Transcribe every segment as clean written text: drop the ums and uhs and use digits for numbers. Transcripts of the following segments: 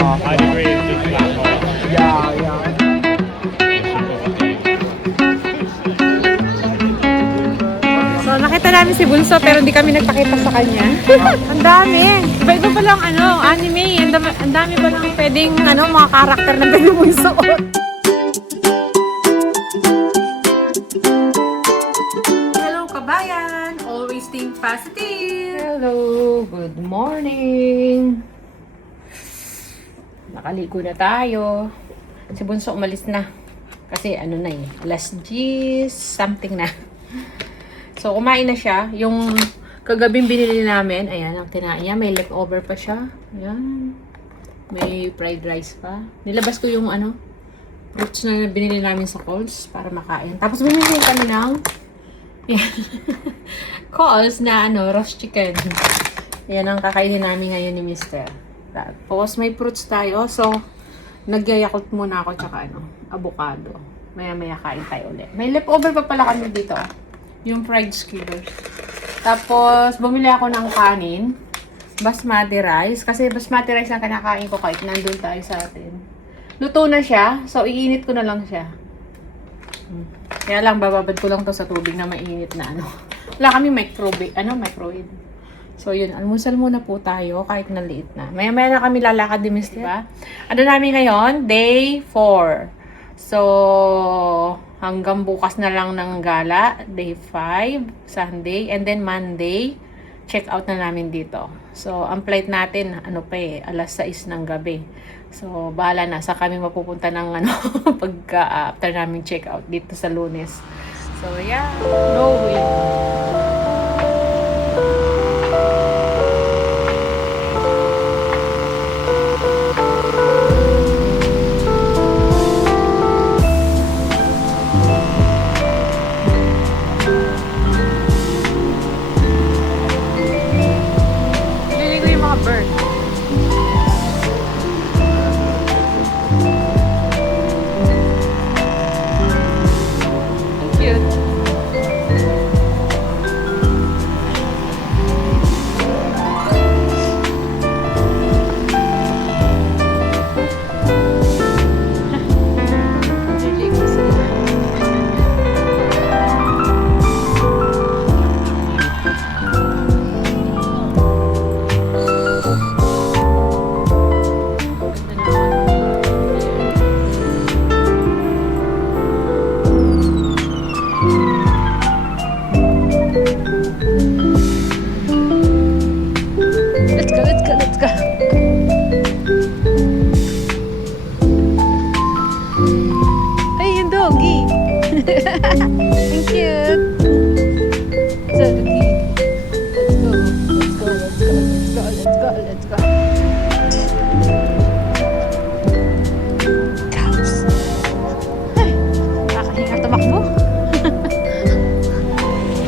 I agree, it's just flat hole. Yeah, yeah. So, nakita namin si Bunso pero hindi kami nagpakita sa kanya. Ang dami. Iba-iba palang anime. Ang dami palang pwedeng mga karakter na pwede mong isuot. Hello, kabayan! Always think positive! Hello! Good morning! Nakaligo na tayo. Si Bunso umalis na. Kasi last G's something na. So, kumain na siya. Yung kagabing binili namin, ayan, ang tinain niya. May leftover pa siya. Ayan. May fried rice pa. Nilabas ko yung fruits na binili namin sa Coles para makain. Tapos binili kami ng Coles na roast chicken. Ayan ang kakainin namin ngayon ni Mr. Tapos may fruits tayo. So, nagyayakult muna ako tsaka avocado. Maya-maya kain tayo ulit. May leftover pa pala kami dito. Yung fried skewers. Tapos, bumili ako ng kanin. Basmati rice. Kasi basmati rice ang kinakain ko kahit nandun tayo sa atin. Luto na siya. So, iinit ko na lang siya. Kaya lang, bababad ko lang to sa tubig na mainit na Wala kami microwave. So, yun. Almusal muna po tayo kahit naliit na. Maya-maya na kami lalakad din, diba? Namin ngayon? Day 4. So, hanggang bukas na lang ng gala. Day 5, Sunday. And then Monday, check out na namin dito. So, ang flight natin, alas 6 ng gabi. So, bahala na. Sa kami mapupunta ng pagka after namin check out dito sa Lunes. So, yeah. No way. Bird. Cute. Let's go. Ay, yung doggy. Ang cute. So, doggy. Let's go. Cows. Ay, kakahinga tumakbo.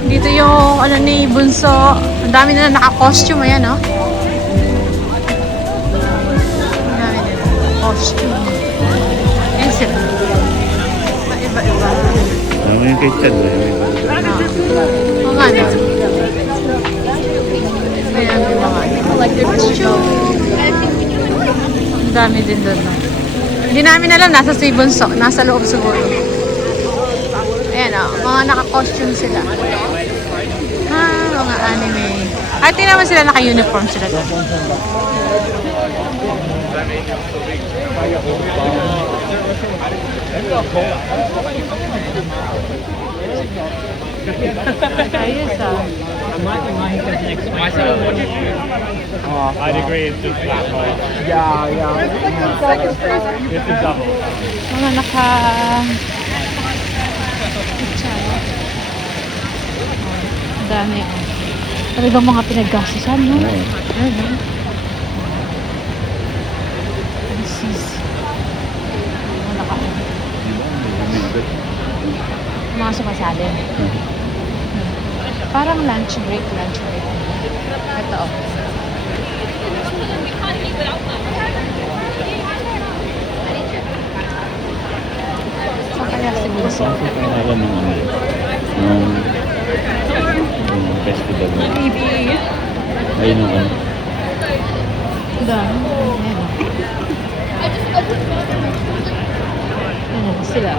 Dito yung ni Bunso. Ang dami na naka-costume. Ayan, costume. Yan sila. Iba-iba. Ano yung kay Chad na yun? Oo nga na. Ayan yung mga costume. Ang dami din doon. Hindi namin alam. Nasa Sibonso. Nasa loob siguro. Ayan mga naka-costume sila. Mga anime. At naman sila naka-uniform sila doon. Ayos I'd agree, it's just flat hole. Yeah, yeah. It's a double. mga naka... Ang dami. Talagang mga pinaggastusan, no? Ayun, This is... Mga sumasali. Parang lunch break. Ito. Saan kaya si Bunso? Ano ang pangalan ng festival na? Maybe. Ayun ang Dami. Ayan. sila.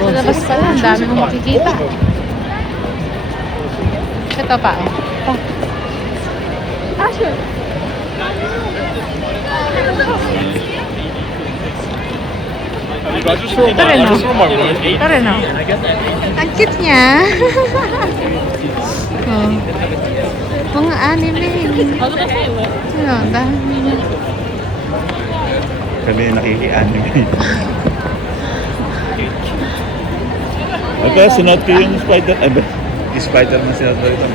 Sa labas pala, ang dami mong makikita. Ito pa. Oh. Ito rin, no? Ito rin, no? Ang cute niya. Oh. Mga anime. Ano, dami. Kami nakiki-anime. Okay, sunod ko yung spider. Yung Spider-Man sinunod ko ito.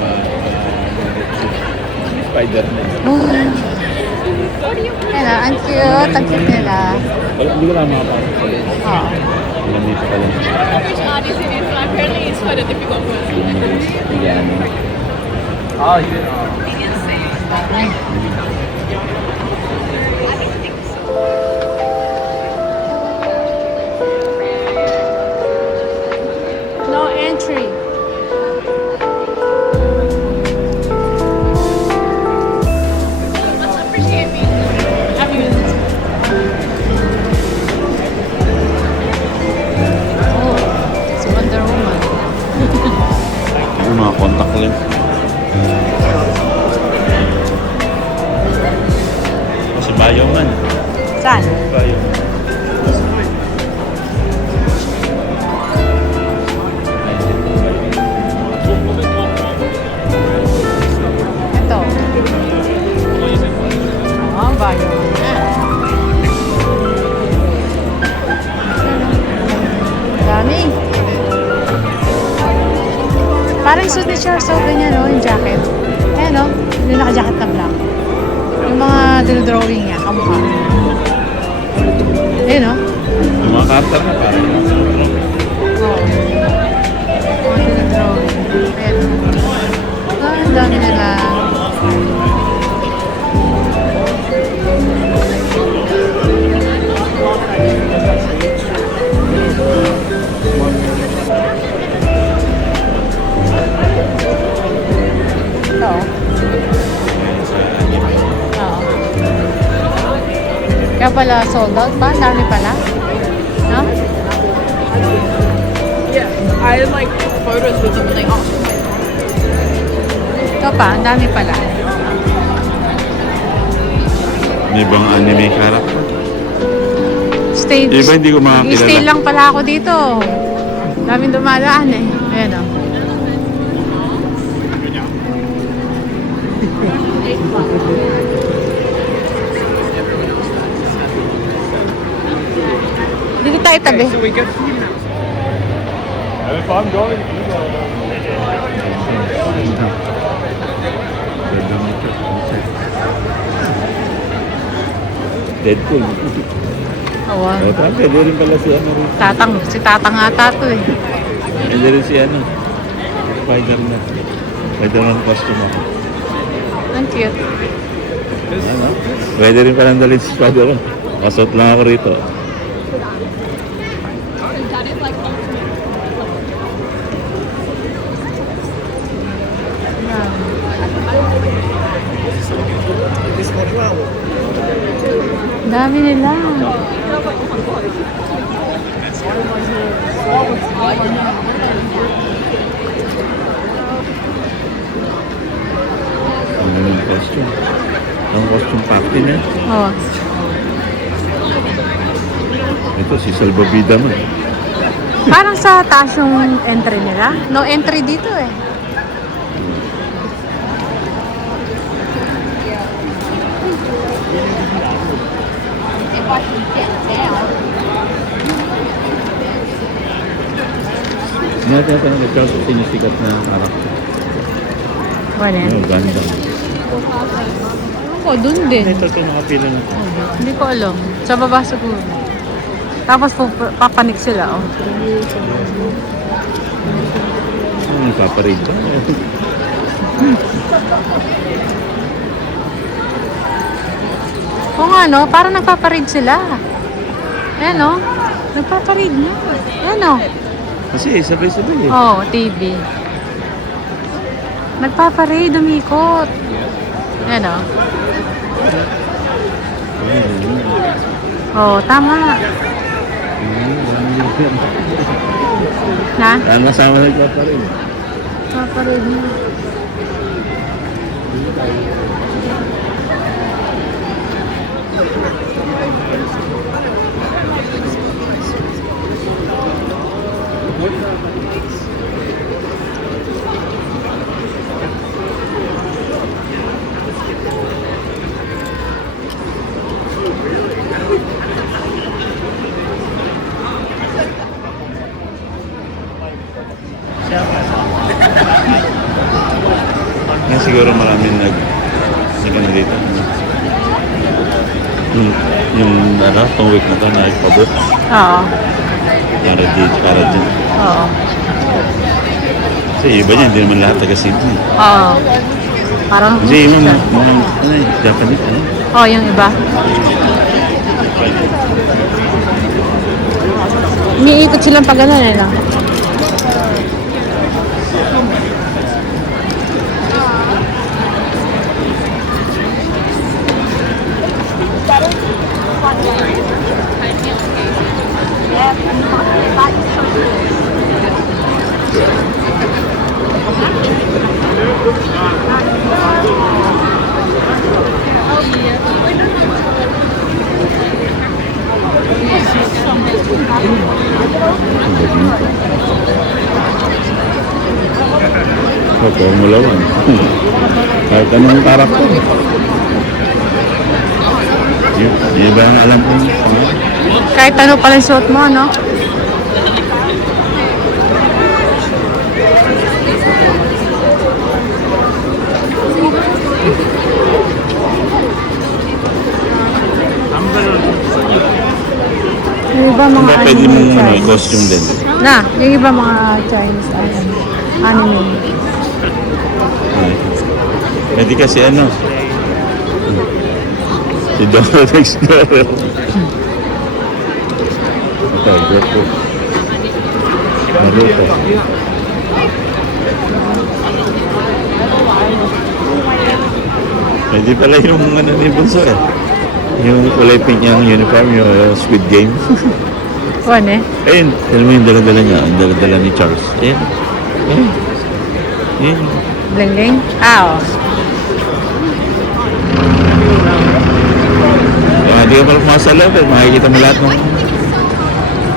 Spider-Man. Oh. Ano, ang cute. Ang cute nila. Hindi ko lang makapasok sa iyo. Oh. Nandito ka lang. Apparently it's quite a difficult one. Oh, you did. No entry. Let's appreciate being having a Oh, it's Wonder Woman. Yung mga contact lens. Si Bayo man. Saan? Bayo. Ito. Oh, bayo. Dami. Parang suit ni Charles so ganyan, no? Yung jacket. Ayan, no? Yung naka-jacket na black. Yung mga dinodrawing niya, kamukha. Ayan, no? Yung mga karta na parang Oo. Mga dinodrawing. Ayan, no? Ah, ang dami nila. Ito. Oo. Kaya pala sold out pa? Ang dami pala. No? yeah. I like photos with them and they ask me. Ito pa, ang dami pala. may ibang anime character. Stay, Iba hindi ko makakilala. stay lang pala ako dito. Daming dumadaan eh. Ayan o. Dito tayo tabi. So we get. If I'm going, Deadpool. Oo. Oh, pwede rin pala si ano rin. Si Tatang ata to eh. Pwede rin si ano. Spider-Man. Spider-Man costume ako. Ang cute. Ano? Pwede rin pala dalhin si Spider-Man. Kasot lang ako rito. Dami nila. Ano yung costume? Ang costume party na. Oh. Ito si Salvavida man. Parang sa taas yung entry nila. No entry dito eh. Natin ito ng Charles sinisikat na karakter. Wala. Oh, ganda. Ako, dun din. Ito nakapila na. Hindi ko alam. Sa baba siguro. Tapos papanik sila, oh. Ano nagpaparade ba? Oo nga, no? Parang nagpaparade sila. Ayan, no? Nagpaparade na. Ayan, no? Kasi sabay-sabay eh. Oh, TV. Nagpaparade, umikot. Ayan, no? Oh, tama. Na? Sama-sama nagpa rin. Paparin mo. Yan siguro maraming nag dito. Yung ano, itong week na ito na ipabook. Oo. Para dyan. Oo. Kasi iba niya, hindi naman lahat taga-Sydney. Oo. Parang... Kasi yung mga Japanese, ano? Oo, yung iba. Iniikot silang pag ano eh, no? Formula 1. Kahit anong karakter. Yun ba ang alam ko? Kahit ano pala yung suot mo, no? Yung iba mga Hindi pwede anime mong Chinese. costume din. Na, yung iba mga Chinese anime. Pwede kasi ano. Si Donald Explorer. Ito, Goku. Naruto. Pwede pala yung ano ni Bunso eh. Yung kulay pink niyang uniform, yung Squid Game. Ano eh? Ayun, alam mo yung dala-dala niya, ang dala-dala ni Charles. Ayun. Ayun. Ayun. Bling-bling? Ah, oh. Hindi ka pala pumasok sa loob eh. Makikita mo lahat ng...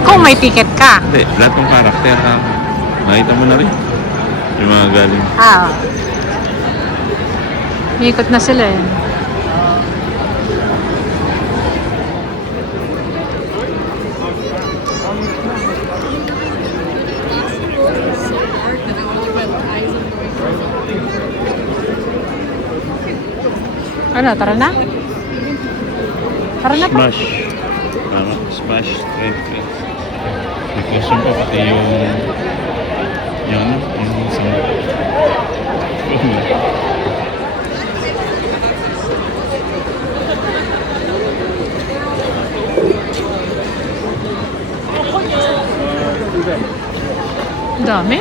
Kung may ticket ka. Hindi, lahat ng karakter. Makikita mo na rin. Yung mga galing. Ah, oh. Ikot na sila eh. Ano, tara na? Tara na pa. Smash. Tama, Smash 33. Requestion ko pati yung ano, yung isang... Dami.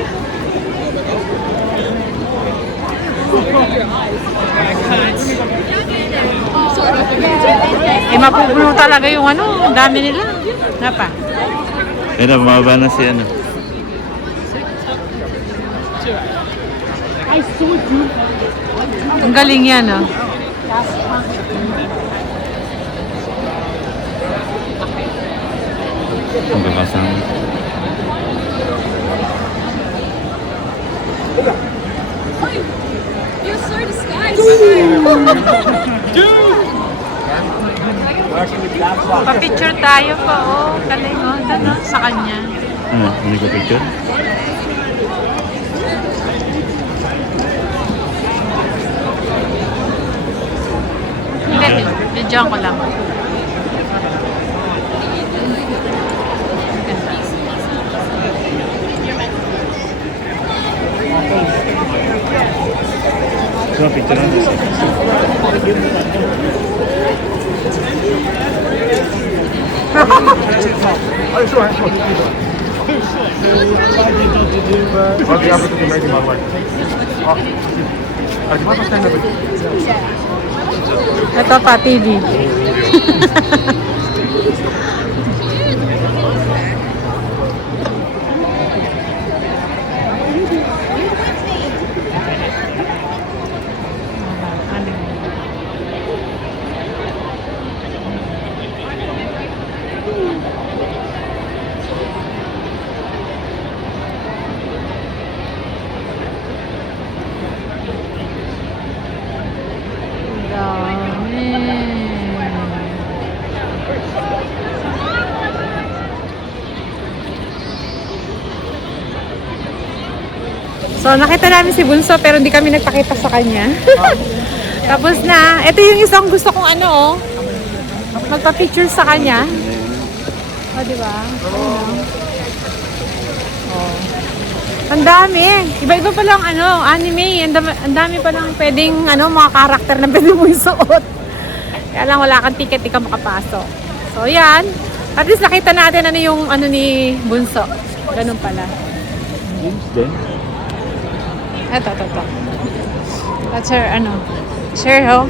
Eh, mapupuno talaga yung ano, dami nila. Napa? Ayun na, bumaba na si ano. Ang galing yan, oh. Ang kakasama. You're so disguised. Pa-picture tayo pa, oh. Galing, oh. Doon, oh, sa kanya. Ano, hindi ko picture? Hindi, videoan ko lang. So, picture natin. Ito pa, TV. So, nakita namin si Bunso pero hindi kami nagpakita sa kanya. Tapos na, ito yung isang gusto kong ano, magpa-picture sa kanya. O, diba? Oh. Ang dami. Iba-iba pa lang ano, anime. Ang dami pa lang pwedeng ano, mga karakter na pwede mo isuot. Kaya lang wala kang ticket, di ka makapasok. So, yan. At least nakita natin ano yung ano ni Bunso. Ganun pala. James din. Ito. That's her, ano, share ho.